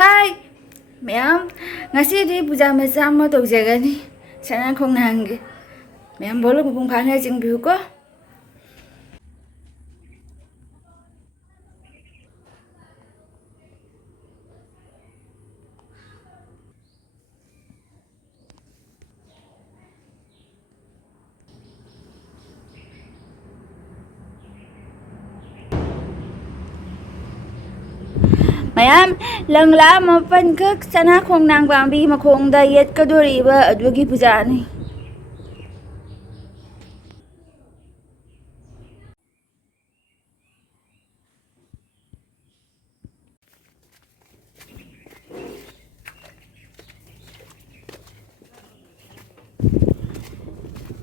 Hi! Ma'am, ngasi디 Puja Macha ama tawjagani. Sana khongnang. Ma'am bolo mupung phane jingbiu ko. Ma'am, langla mapan kak sana khongnang bambi makhongda yet kadoriba adugi puja ni.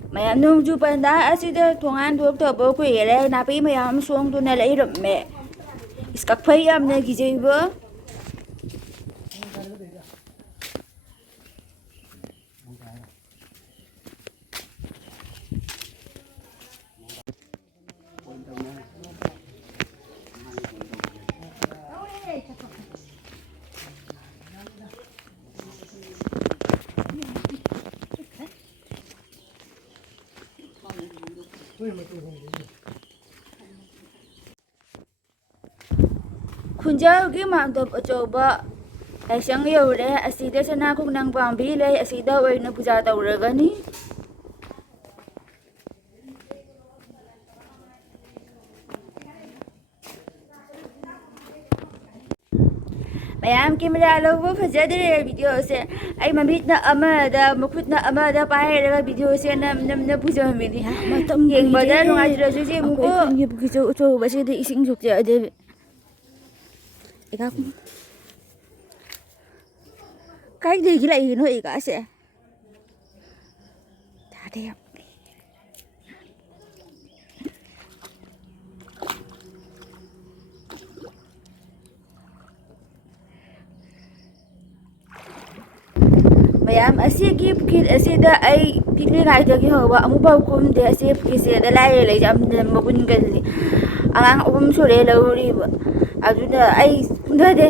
Ma'am nung ju panda asida thongan duok to bo kuire napi ma'am suang tu na lai ramme. Iskak phai am na gijeiba. Khunjaugi mandop achoba aisang yore asida sana khongnang bambi lai asida oina puja tawragani. Ma'am camera logo fajadre video se ai mamit na amada mukut na amada pairaga video se nam na puja mini matam yeng bada nungai ju je muko yeb gijo ucho base de ising jukja ade eka cái gì cái này nó ý cả sẽ thả đẹp Ma'am asigi pukit asida ay pikli ngai dagi hawa amu bau kum de asi pukise da lai lai jam mabun galli ang sore lawri ba aduna ay da de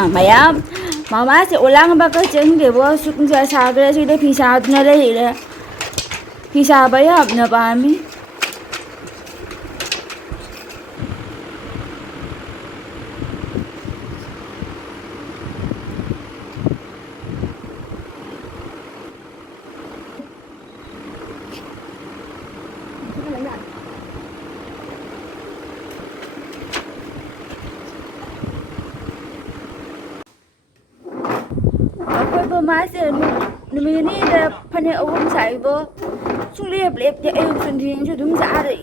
Ma'am mama se ulang ba ka cheng de bo sukung sa sagra si de phisa na le le phisa ba ya na ba mi Masa numini da pane awum sai bo sung lep lep de ayuk sun ding ju dum za re